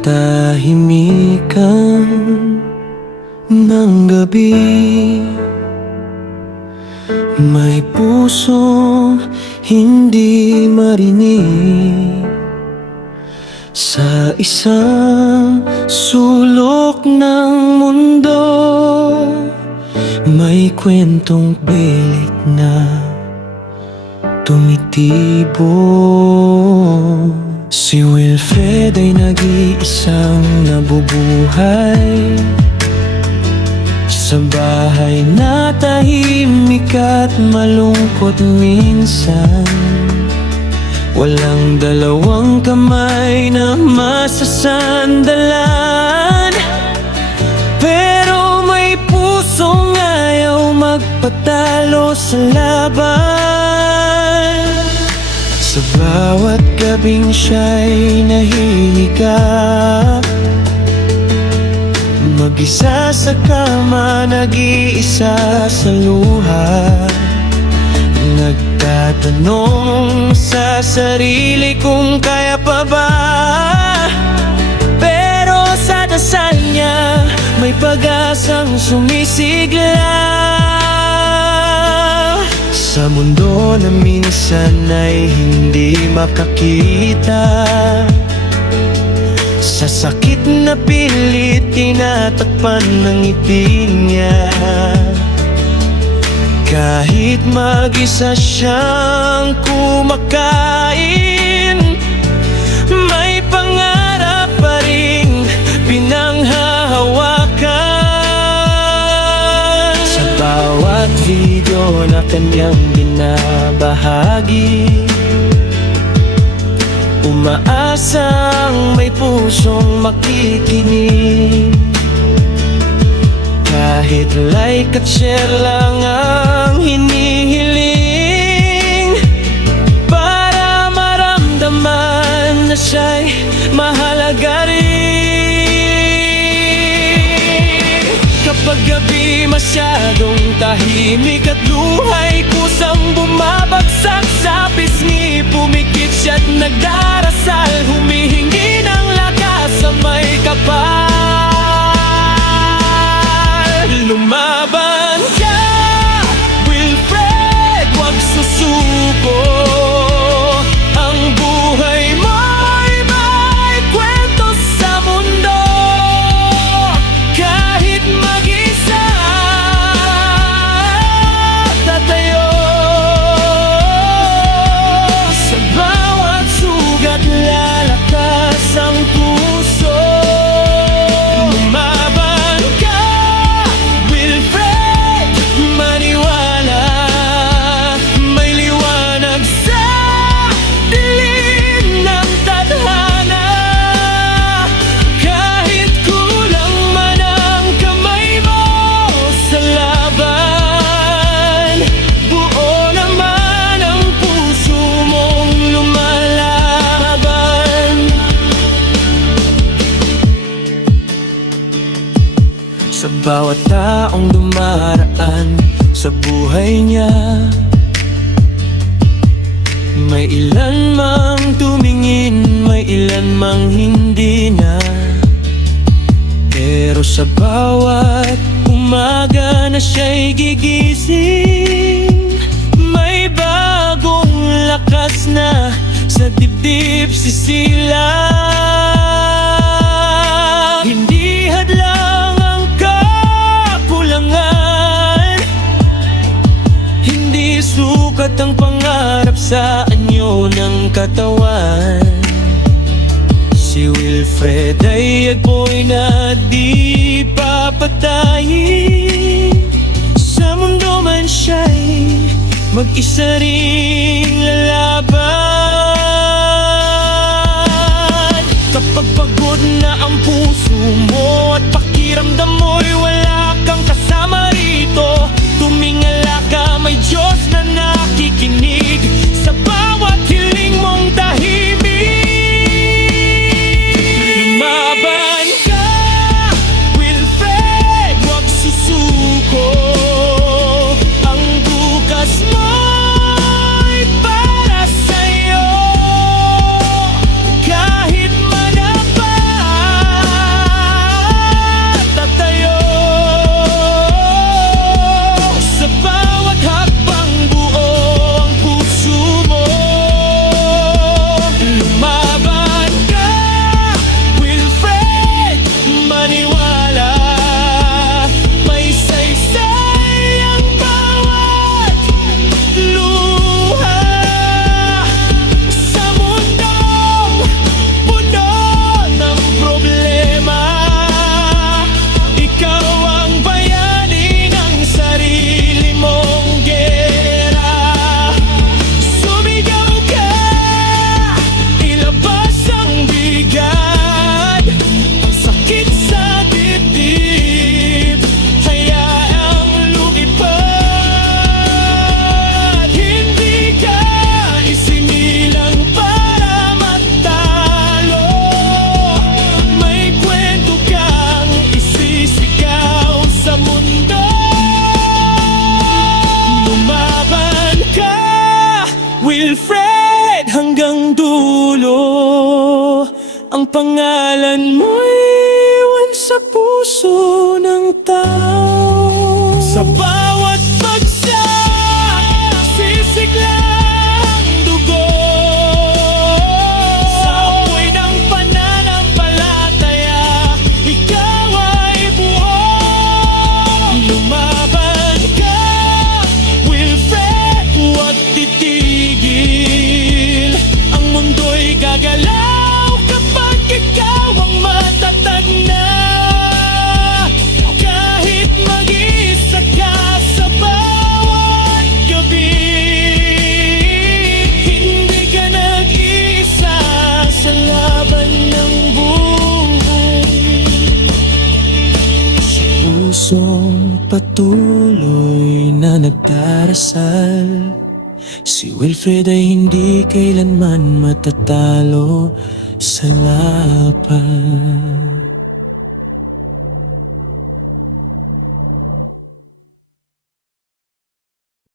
katahimikan ng gabi. May pusong hindi marinig sa isang sulok ng mundo. May kwentong pilit na tumitibo. Si Wilfred ay nag-iisang nabubuhay sa bahay na tahimik at malungkot minsan. Walang dalawang kamay na masasandalan, pero may pusong ayaw magpatalo sa laban. Sa bawat gabing siya'y nahihiga, mag-isa sa kama, nag-iisa sa luha. Nagtatanong sa sarili kung kaya pa ba, pero sa dasal niya may pag-asang sumisigla. Sa mundo na minsan ay hindi makakita, sa sakit na pilit tinatakpan ng ngiti niya. Kahit mag-isa siyang kumakain, may pangarap pa ring pinanghahawakan. Sa bawat video na kanyang binabahagi, umaasang may pusong makikinig. Kahit like at share lang ang hinihiling, para maramdaman na siya'y mahalaga rin. Kapag gabi masyadong tahimik at luha'y kusang bumabagsak sa pisngi, pumikit siya't nagdarasal, humihingi ng lakas sa may kapal. Lumaban ka, Wilfred, huwag susuko. Ang buhay mo'y may kwento sa mundo. Kahit mag-isa tatayo, sa bawat sugat lalakas ang puso. Sa bawat taong dumaraan sa buhay niya, may ilan mang tumingin, may ilan mang hindi na. Pero sa bawat umaga na siya'y gigising, may bagong lakas na sa dibdib sisilang. Hindi hadlang ang kakulangan, hindi sukat ang pangarap sa anyo ng katawan. Si Wilfred ay apoy na di papatayin. Sa mundo man siya'y mag-isa ring lalaban. Kapag pagod na ang puso mo at pakiramdam mo'y wala kang kasama rito, tumingala ka, may Diyos na nakikinig sa bawat hiling mong tahimik. Lumaban ka, Wilfred, huwag susuko. Ang bukas mo'y para sa'yo. Kahit manapa pangalan mo'y iwan sa puso ng tao. Sa bawat bagsak, sisiglang dugo. Sa apoy ng pananampalataya, ikaw ay buo. Lumaban ka, Wilfred, huwag titigil. Ang mundo'y gagalaw kapag ikaw ang matatag na. Kahit mag-isa ka sa bawat gabi, hindi ka nag-iisa sa laban ng buhay. Sa pusong patuloy na nagdarasal, si Wilfred ay hindi kailanman matatalo sa laban.